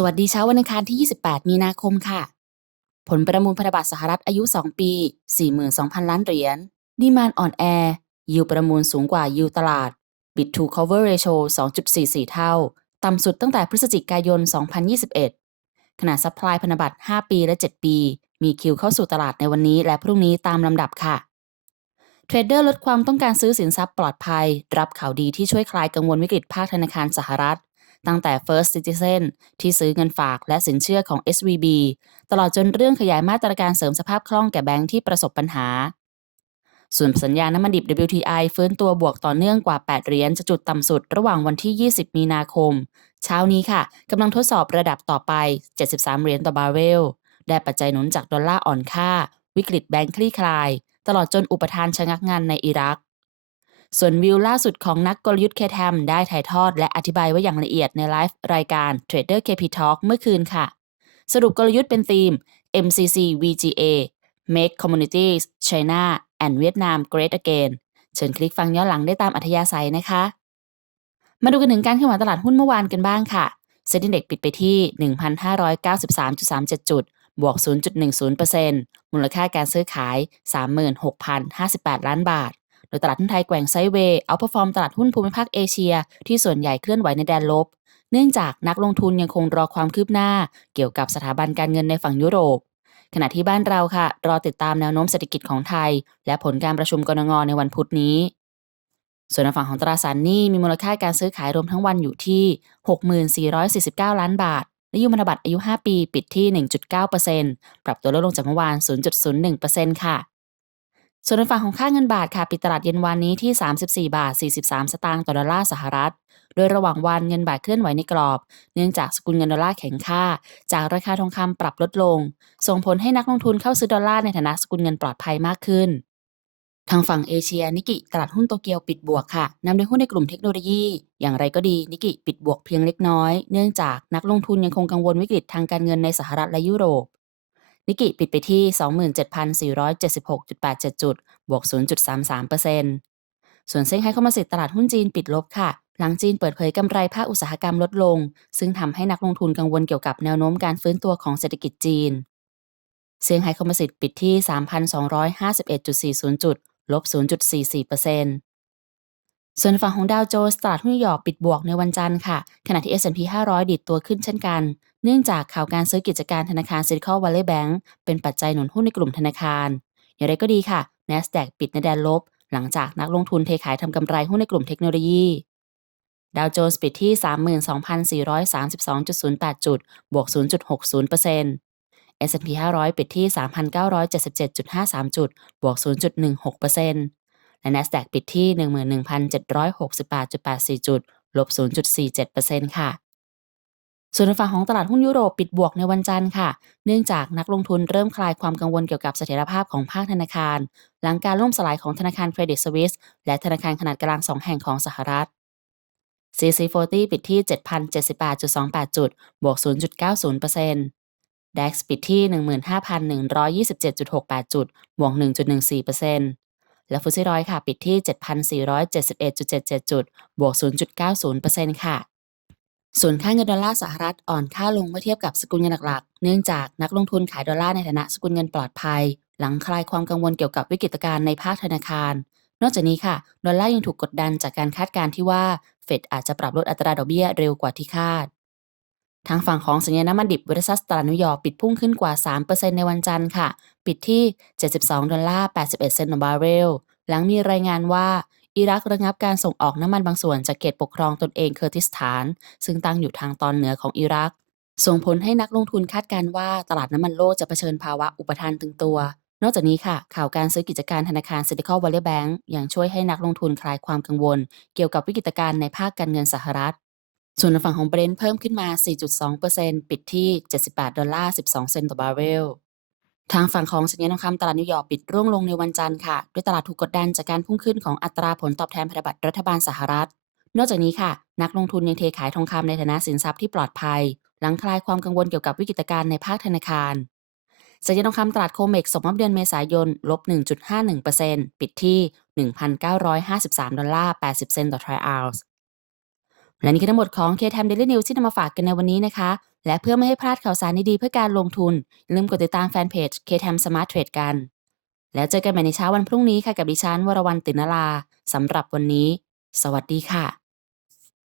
สวัสดีเช้าวันอังคารที่ 28 มีนาคมค่ะ ผลประมูลพันธบัตรสหรัฐอายุ 2 ปี 42,000 ล้านเหรียญ ดีมานอ่อนแอ ยิวประมูลสูงกว่ายิวตลาด Bid to Cover Ratio 2.44 เท่า ต่ำสุดตั้งแต่พฤศจิกายน 2021 ขณะซัพพลายพันธบัตร 5 ปีและ 7 ปี มีคิวเข้าสู่ตลาดในวันนี้และพรุ่งนี้ตามลำดับค่ะ เทรดเดอร์ลดความต้องการซื้อสินทรัพย์ปลอดภัย รับข่าวดีที่ช่วยคลายกังวลวิกฤตภาคธนาคารสหรัฐ ตั้งแต่ First Citizen ที่ซื้อเงินฝากและสินเชื่อของ SVB ตลอดจนเรื่องขยายมาตรการเสริมสภาพคล่องแก่แบงค์ที่ประสบปัญหา ส่วนสัญญาน้ำมันดิบ WTI ฟื้นตัวบวกต่อเนื่องกว่า 8 เหรียญจะจุดต่ำสุดระหว่างวันที่ 20 มีนาคม เช้านี้ค่ะกำลังทดสอบระดับต่อไป 73 เหรียญต่อบาร์เรลได้ปัจจัยหนุนจากดอลลาร์อ่อนค่า วิกฤตแบงค์คลี่คลาย ตลอดจนอุปทานชะงักงานในอิรัก ส่วนวิวล่าสุดของนักกลยุทธ์เคแทมได้ถ่ายทอดและอธิบายไว้อย่างละเอียดในไลฟ์รายการ Trader KP Talk เมื่อคืนค่ะ สรุปกลยุทธ์เป็นธีม MCC VGA Make Communities China and Vietnam Great Again เชิญคลิกฟังย้อนหลังได้ตามอัธยาศัยนะคะ มาดูกันถึงการเคลื่อนไหวตลาดหุ้นเมื่อวานกันบ้างค่ะเซ็นดิเด็กปิดไปที่ 1,593.37 จุด บวก 0.10%มูลค่าการซื้อขาย 36,058 ล้านบาท โดยตลาดหุ้นไทยแกว่งไซเวย์เอาพอฟอร์มตลาดหุ้นภูมิภาคเอเชีย ที่ส่วนใหญ่เคลื่อนไหวในแดนลบ เนื่องจากนักลงทุนยังคงรอความคืบหน้า เกี่ยวกับสถาบันการเงินในฝั่งยุโรป ขณะที่บ้านเราค่ะ รอติดตามแนวโน้มเศรษฐกิจของไทย และผลการประชุมกรงงในวันพุธนี้ ส่วนในฝั่งของตราสารหนี้มีมูลค่าการซื้อขายรวมทั้งวันอยู่ที่ 6449 ล้านบาทและยูพันบัตรอายุ 5 ปี ปิดที่ 1.9%ปรับตัวลดลงจากเมื่อวาน 0.01%ค่ะ ส่วนในฝั่งของค่าเงินบาทค่ะ ปิดตลาดเย็นวานนี้ที่ 34 บาท 43 สตางค์ต่อดอลลาร์สหรัฐ โดยระหว่างวันเงินบาทเคลื่อนไหวในกรอบ เนื่องจากสกุลเงินดอลลาร์แข็งค่า จากราคาทองคำปรับลดลง ส่งผลให้นักลงทุนเข้าซื้อดอลลาร์ในฐานะสกุลเงินปลอดภัยมากขึ้น ทางฝั่งเอเชียนิกิตลาดหุ้นโตเกียวปิดบวกค่ะนำโดยหุ้นในกลุ่มเทคโนโลยี อย่างไรก็ดีนิกิปิดบวกเพียงเล็กน้อย เนื่องจากนักลงทุนยังคงกังวลวิกฤตทางการเงินในสหรัฐและยุโรป นิกิปิดไปที่ 27,476.87 จุด บวก 0.33%ส่วนเซี่ยงไฮ้คอมโพสิตตลาดหุ้นจีนปิดลบค่ะ หลังจีนเปิดเผยกำไรภาคอุตสาหกรรมลดลง ซึ่งทำให้นักลงทุนกังวลเกี่ยวกับแนวโน้มการฟื้นตัวของเศรษฐกิจจีน เซี่ยงไฮ้คอมโพสิตปิดที่ 3,251.40 จุด ลบ 0.44%ส่วนฝั่งของดาวโจนส์ตลาดหุ้นนิวยอร์กปิดบวกในวันจันทร์ค่ะ ขณะที่ S&P 500 ดิดตัวขึ้นเช่นกัน เนื่องจากข่าวการซื้อกิจการธนาคาร Silicon Valley Bank เป็นปัจจัยหนุนหุ้นในกลุ่มธนาคาร อย่างไรก็ดีค่ะ NASDAQ ปิดในแดนลบ หลังจากนักลงทุนเทขายทำกำไรหุ้นในกลุ่มเทคโนโลยีดาวโจนส์ปิดที่ 32,432.08 จุด บวก 0.60% S&P 500 ปิดที่ 3,977.53 จุด บวก 0.16%และ NASDAQ ปิดที่ 11,768.84 จุด ลบ 0.47%ค่ะ ส่วนฝั่งของตลาดหุ้นยุโรปปิดบวกในวันจันทร์ค่ะ เนื่องจากนักลงทุนเริ่มคลายความกังวลเกี่ยวกับเสถียรภาพของภาคธนาคาร หลังการล่มสลายของธนาคารเครดิตสวิสและธนาคารขนาดกลางสองแห่งของสหรัฐ Cc40 ปิดที่ 7,078.28 จุด บวก 0.90% DAX ปิดที่ 15,127.68 จุด บวก 1.14%และฟุตซี่ร้อยค่ะ ปิดที่ 7,471.77 จุด บวก 0.90%ค่ะ ส่วนค่าเงินดอลลาร์สหรัฐอ่อนค่าลงเมื่อเทียบกับสกุลเงินหลักๆ เนื่องจากนักลงทุนขายดอลลาร์ในฐานะสกุลเงินปลอดภัย หลังคลายความกังวลเกี่ยวกับวิกฤตการณ์ในภาคธนาคาร นอกจากนี้ค่ะ ดอลลาร์ยังถูกกดดันจากการคาดการณ์ที่ว่าเฟดอาจจะปรับลดอัตราดอกเบี้ยเร็วกว่าที่คาด ทางฝั่งของสัญญาณน้ำมันดิบเวอร์ซัสตลาดนิวยอร์กปิดพุ่งขึ้นกว่า 3%ในวันจันทร์ค่ะ ปิดที่ 72 ดอลลาร์ 81 เซนต์ต่อบาร์เรล หลังมีรายงานว่า อิรักระงับการส่งออกน้ำมันบางส่วนจากเขตปกครองตนเองเคอร์ติสถาน ซึ่งตั้งอยู่ทางตอนเหนือของอิรัก ส่งผลให้นักลงทุนคาดการว่าตลาดน้ำมันโลกจะเผชิญภาวะอุปทานตึงตัวนอกจากนี้ค่ะ ข่าวการซื้อกิจการธนาคาร Silicon Valley Bank ยังช่วยให้นักลงทุนคลายความกังวล เกี่ยวกับวิกฤตการณ์ในภาคการเงินสหรัฐ ส่วนในฝั่งของเบรนท์เพิ่มขึ้นมา 4.2%ปิดที่ 78 ดอลลาร์ 12 เซนต์ต่อบาร์เรล ทางฝั่งของสัญญาณทองคำตลาดนิวยอร์กปิดร่วงลงในวันจันทร์ค่ะ ด้วยตลาดถูกกดดันจากการพุ่งขึ้นของอัตราผลตอบแทนพันธบัตรรัฐบาลสหรัฐ นอกจากนี้ค่ะ นักลงทุนยังเทขายทองคำในฐานะสินทรัพย์ที่ปลอดภัย หลังคลายความกังวลเกี่ยวกับวิกฤตการณ์ในภาคธนาคาร สัญญาณทองคำตลาดโคเมกส่งมอบเดือนเมษายนลบ 1.51%ปิดที่ 1,953 ดอลลาร์ 80 เซนต์ต่อทรอยออนซ์และนี่คือทั้งหมดของ K-Time Daily News ที่นำมาฝากกันในวันนี้นะคะและเพื่อไม่ให้พลาดข่าวสารดีๆเพื่อการลงทุน ลืมกดติดตามแฟนเพจ KTM Smart Trade กัน แล้วเจอกันใหม่ในเช้าวันพรุ่งนี้ค่ะกับดิฉันวรวรรณตินลาสำหรับวันนี้ สวัสดีค่ะ